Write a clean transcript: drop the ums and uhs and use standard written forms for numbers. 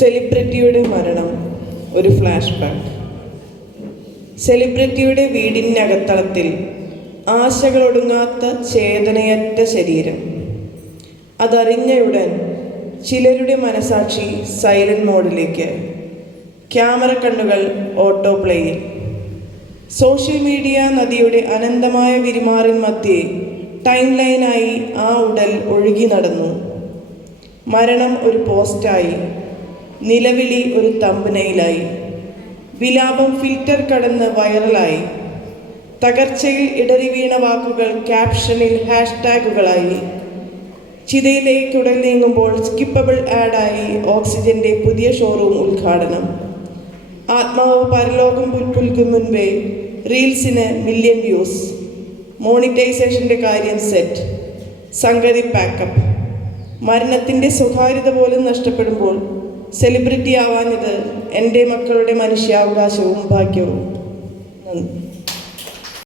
സെലിബ്രിറ്റിയുടെ മരണം, ഒരു flash back. സെലിബ്രിറ്റിയുടെ വീടിനകത്തളത്തിൽ ആശകളൊടുങ്ങാത്ത ചേതനയറ്റ ശരീരം. അതറിഞ്ഞയുടൻ ചിലരുടെ മനസാക്ഷി സൈലന്റ് മോഡിലേക്ക്, ക്യാമറ കണ്ണുകൾ ഓട്ടോ പ്ലേയിൽ. സോഷ്യൽ മീഡിയ നദിയുടെ അനന്തമായ വിരിമാറിൻ മധ്യേ ടൈം ലൈനായി ആ ഉടൽ ഒഴുകി നടന്നു. മരണം ഒരു പോസ്റ്റായി, നിലവിളി ഒരു തമ്പനയിലായി, വിലാപം ഫിൽറ്റർ കടന്ന് വൈറലായി, തകർച്ചയിൽ ഇടറി വീണ വാക്കുകൾ ക്യാപ്ഷനിൽ ഹാഷ്ടാഗുകളായി. ചിതയിലേക്ക് ഉടൽ നീങ്ങുമ്പോൾ സ്കിപ്പബിൾ ആഡായി ഓക്സിജന്റെ പുതിയ ഷോറൂം ഉദ്ഘാടനം. ആത്മാവ് പരലോകം പുൽക്കും മുൻപേ റീൽസിന് മില്യൺ വ്യൂസ്. മോണിറ്റൈസേഷൻ്റെ കാര്യം സെറ്റ്, സംഗതി പാക്കപ്പ്. മരണത്തിൻ്റെ സ്വകാര്യത പോലും നഷ്ടപ്പെടുമ്പോൾ സെലിബ്രിറ്റി ആവാഞ്ഞത് എൻ്റെ മക്കളുടെ മനുഷ്യാവകാശവും ഭാഗ്യവും. നന്ദി.